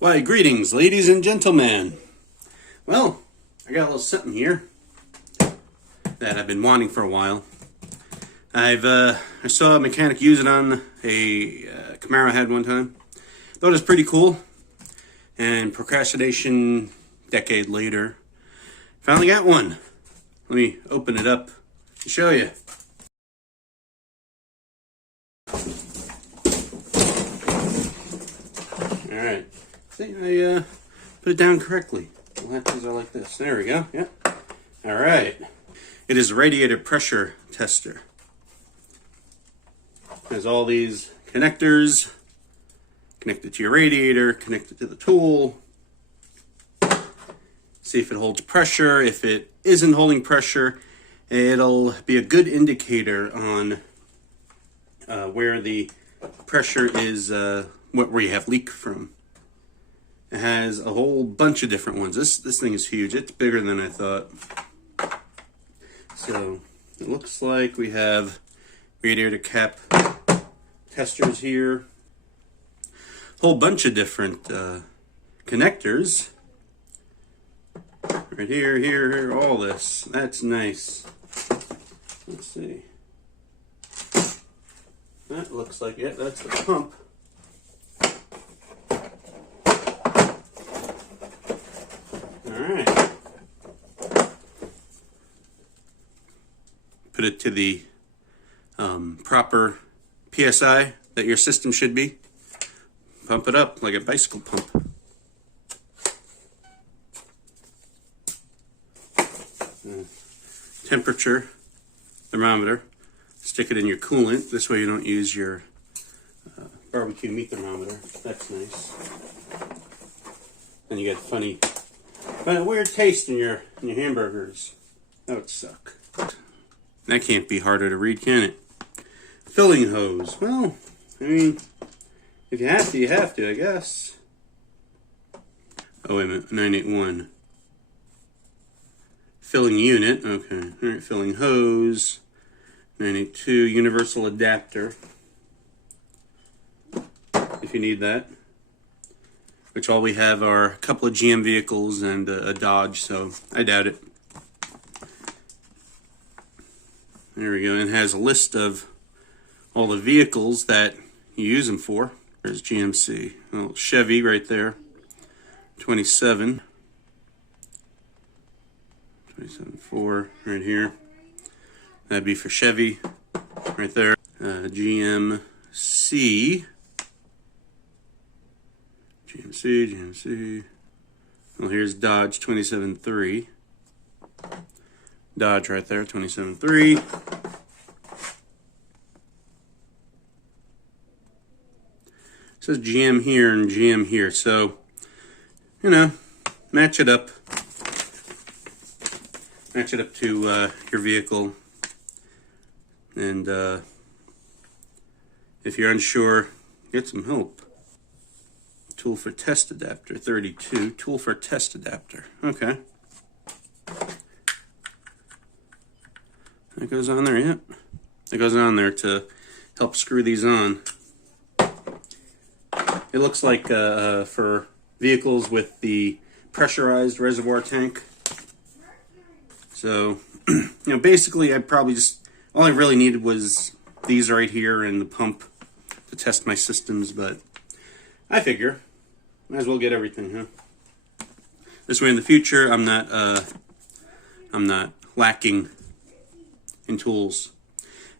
Why, greetings, ladies and gentlemen. Well, I got a little something here that I've been wanting for a while. I saw a mechanic use it on a Camaro I had one time. Thought it was pretty cool. And procrastination, decade later, finally got one. Let me open it up and show you. Alright, I think I put it down correctly. The latches are like this. There we go. Yep. Alright. It is a radiator pressure tester. It has all these connectors connected to your radiator, connected to the tool. See if it holds pressure. If it isn't holding pressure, it'll be a good indicator on where the pressure is, where you have leak from. It has a whole bunch of different ones. This thing is huge. It's bigger than I thought. So it looks like we have radiator cap testers here. Whole bunch of different connectors. Right here, all this. That's nice. Let's see. That looks like it. That's the pump. Alright. Put it to the proper PSI that your system should be. Pump it up like a bicycle pump. Temperature thermometer. Stick it in your coolant. This way you don't use your barbecue meat thermometer. That's nice. And you get funny, weird taste in your hamburgers. That would suck. That can't be harder to read, can it? Filling hose. Well, I mean, if you have to, you have to, I guess. Oh, wait a minute. 981. Filling unit. Okay. All right. Filling hose. 982. Universal adapter. If you need that. Which all we have are a couple of GM vehicles and a Dodge, so I doubt it. There we go. It has a list of all the vehicles that you use them for. There's GMC. Oh, Chevy right there. 27. 27.4 right here. That'd be for Chevy right there. GMC. GMC. Well, here's Dodge 27.3. Dodge right there, 27.3. It says GM here and GM here, so, you know, match it up. Match it up to your vehicle. And if you're unsure, get some help. Tool for test adapter, 32. Tool for test adapter. Okay. That goes on there, yeah. That goes on there to help screw these on. It looks like for vehicles with the pressurized reservoir tank. So, you know, basically I probably just, all I really needed was these right here and the pump to test my systems, but I figure, might as well get everything, huh? This way in the future, I'm not lacking in tools.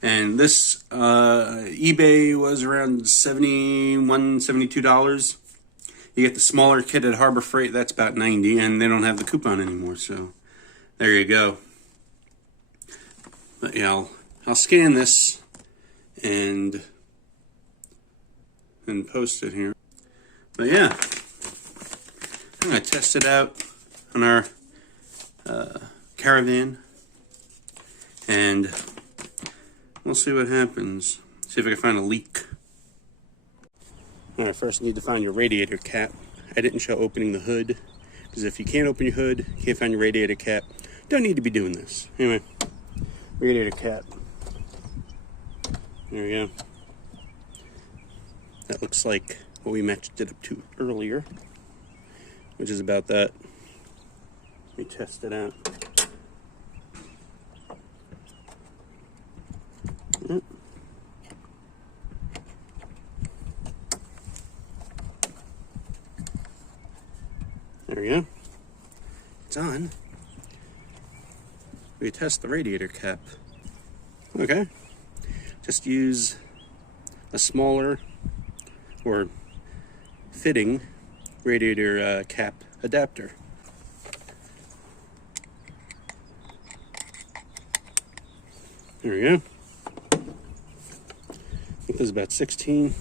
And this eBay was around $71, $72. You get the smaller kit at Harbor Freight, that's about $90, and they don't have the coupon anymore, so there you go. But yeah, I'll scan this and post it here. But yeah, I'm gonna test it out on our Caravan, and we'll see what happens. See if I can find a leak. Alright, first you need to find your radiator cap. I didn't show opening the hood, because if you can't open your hood, you can't find your radiator cap, don't need to be doing this. Anyway, radiator cap. There we go. That looks like what we matched it up to earlier. which is about that. Let me test it out. Yep. There we go. It's on. We test the radiator cap. Okay. Just use a smaller or fitting radiator cap adapter. There we go. I think this is about 16.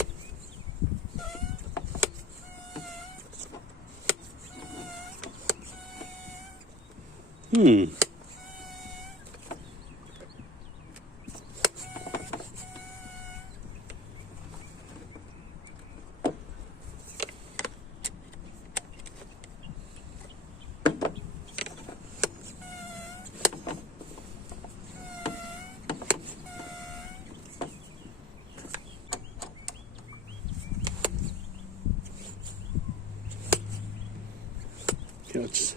Okay, let's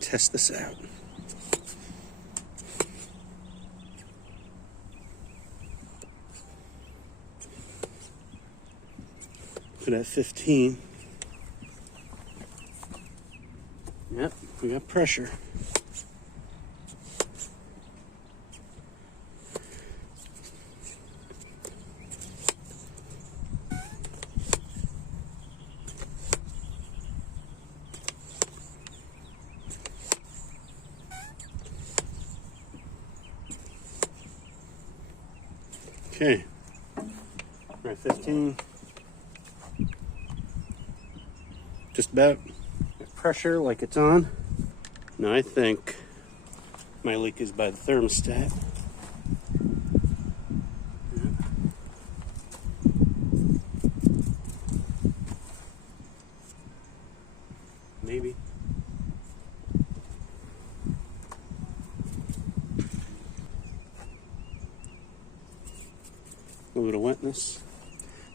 test this out. Put it at 15. Yep, we got pressure. Okay, we're at 15. Just about. Pressure like it's on. Now I think my leak is by the thermostat. Maybe. A little bit of wetness.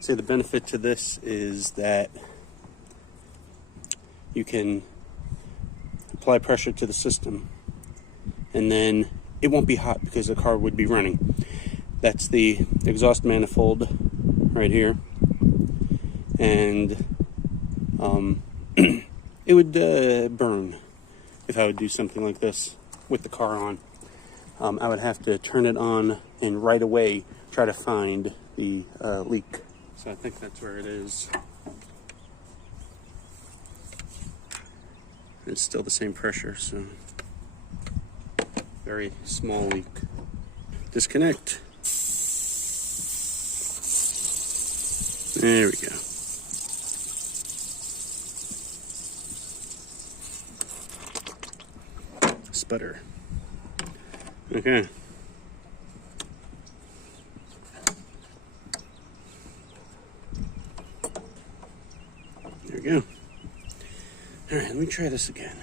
Say the benefit to this is that you can apply pressure to the system and then it won't be hot because the car would be running. That's the exhaust manifold right here, and it would burn if I would do something like this with the car on. I would have to turn it on and right away try to find the leak. So I think that's where it is. It's still the same pressure, so very small leak. Disconnect. There we go. Sputter. Okay. There we go. All right, let me try this again.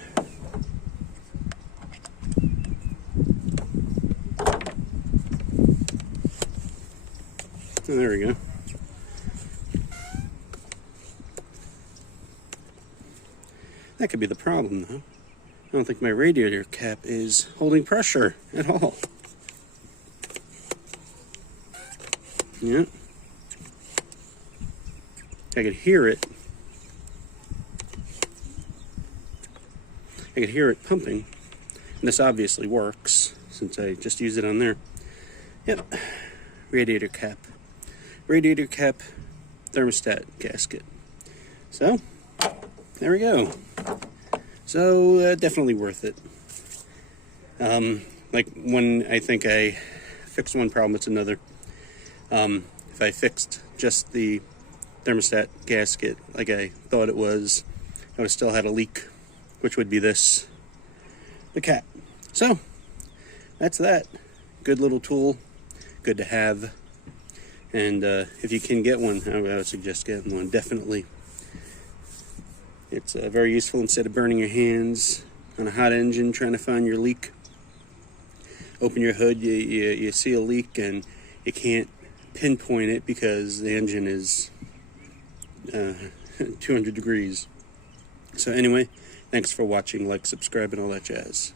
Oh, there we go. That could be the problem, though. I don't think my radiator cap is holding pressure at all. Yeah. I could hear it. I could hear it pumping. And this obviously works since I just used it on there. Yep. Radiator cap. Radiator cap thermostat gasket. So, there we go. So, definitely worth it. Like when I think I fixed one problem, it's another. If I fixed just the thermostat gasket like I thought it was, I would have still had a leak, which would be this, the cap. So, that's that. Good little tool, good to have. And if you can get one, I would suggest getting one, definitely. It's very useful instead of burning your hands on a hot engine trying to find your leak. Open your hood, you see a leak and you can't pinpoint it because the engine is 200 degrees. So anyway, thanks for watching, like, subscribe, and all that jazz.